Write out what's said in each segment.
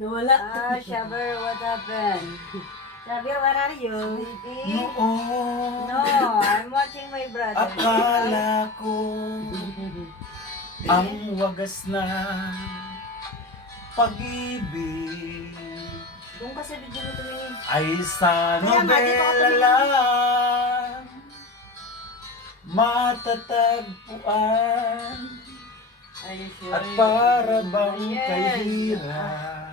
Nawala. Shaber, what happened? Shaber, where are you? Sleeping? Noon, No, I'm watching my brother. akala ko ang wagas na pag-ibig Doon kasi video mo tumingin. ay sa Kaya nga, dito ka nobela tumingin. lang matatagpuan Are you sure? at para bang Yes. kahirap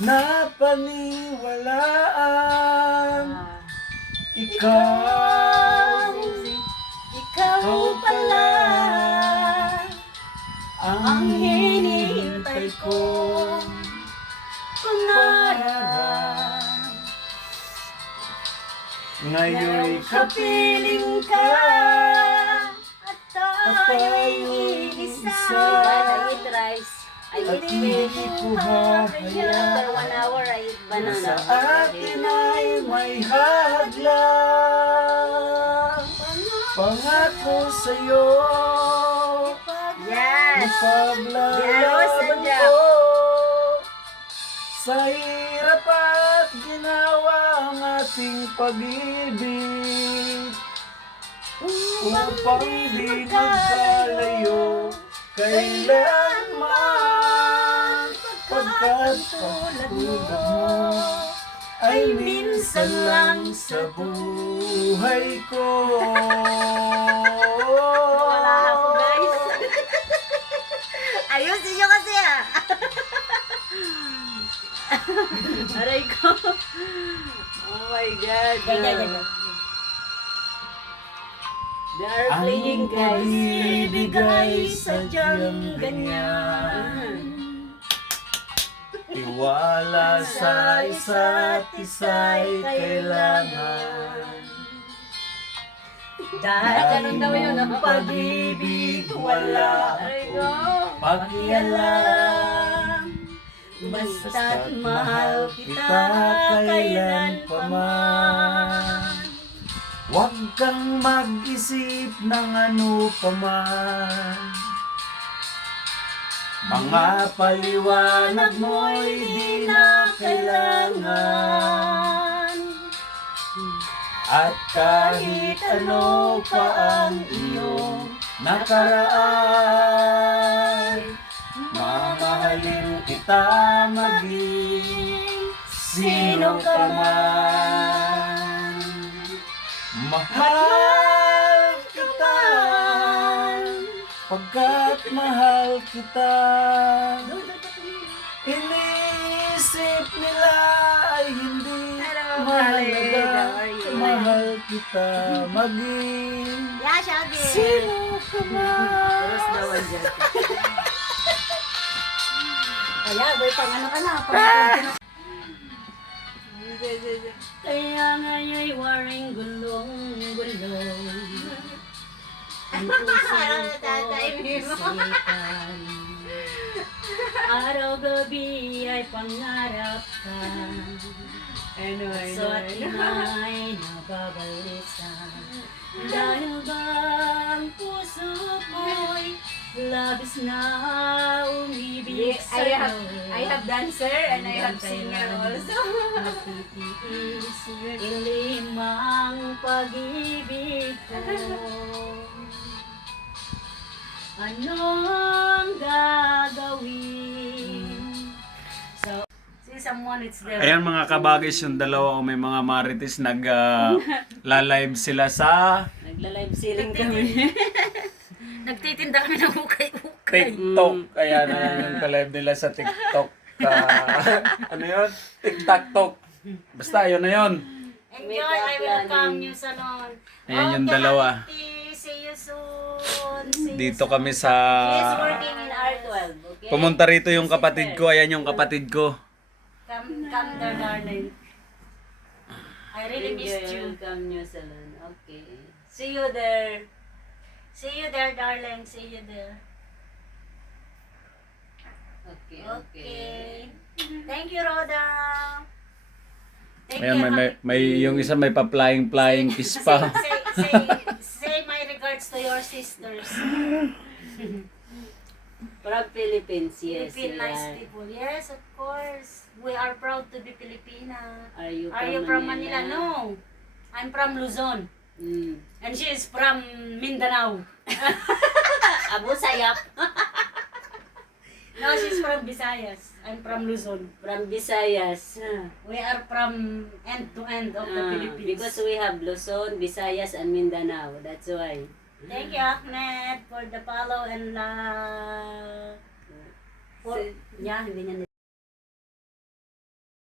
na paniwalaan Ah. ikaw Ikaw pala ang hinihintay ko pangarap. ngayon'y kapiling ka ka at tayo'y iisa. I eat rice. I at eat hindi fish. ko After hahayaan 1 hour, I eat na banana. sa atin ay may hadlang pangako sa'yo Yes! ipaglalaban Yes, ko sa hirap at ginawa ang ating pag-ibig upang di magkalayo kailanman pagkat tulad mo ay minsan lang sa buhay ko. Wala ako, guys. Ayusin nyo kasi ah. Aray ko. Oh my God. They are Ang playing, guys. pag-ibig ay sadyang ganyan. Tiwala sa isa't isa'y kailangan. Dahil ganun daw yun. ang pag-ibig wala Aray ko. pakialam. Basta't mahal kita kailan pa man. Huwag kang mag-isip ng ano pa man. Mga paliwanag mo'y di na kailangan. At kahit ano pa ang iyong nakaraan, mamahalin kita maging sino ka man. Mahal kita pagkat mahal kita. Iniisip nila ay hindi mahalaga. Mahal kita maging Yeah, Shaggy. sino ka man. Kaya, boy, pang ano ka na. Kaya ngayon'y waring gulong-gulong. Ang puso ko'y sikan. Araw-gabi ay pangarap ka. Sa atin ay nababalisan. Dahil ba ang puso ko'y labis na umibig sa'yo. I have dancer and I have singer also. Nagtitiis, ilimang pag-ibig ko. Anong gagawin? So, see someone, it's there. Ayan mga kabagis, yung dalawa o may mga marites la-live sila sa Nagla-live ceiling kami. Nagtitinda kami ng ukay-ukay. TikTok. Ayan yung ka-live nila sa TikTok. Ano yun? TikTok. Basta yun na yun. Enjoy, I welcome you sa noon. Ayan yung dalawa. See you soon. See you Dito soon. kami sa... She's working in R12, okay? Pumunta rito yung kapatid ko. Ayan yung kapatid ko. Come there, darling. I really missed you. Welcome New Salon. Okay. See you there. See you there, darling. See you there. Okay. Okay. Thank you, Rhoda. Thank Ayan, you. may yung isa may pa-flying kiss pa. Say my regards to your sisters. From Philippines, yes. Philippine we nice are. people. Yes, of course. We are proud to be Filipina. Are you Are you from Manila? No. I'm from Luzon. Mm. And she is from Mindanao. Abu Sayyaf. No, she's from Visayas. I'm from Luzon. From Visayas. We are from end to end of the Philippines. Because we have Luzon, Visayas, and Mindanao. That's why. Thank you, Ahmed, for the follow and for... Yeah, hindi niya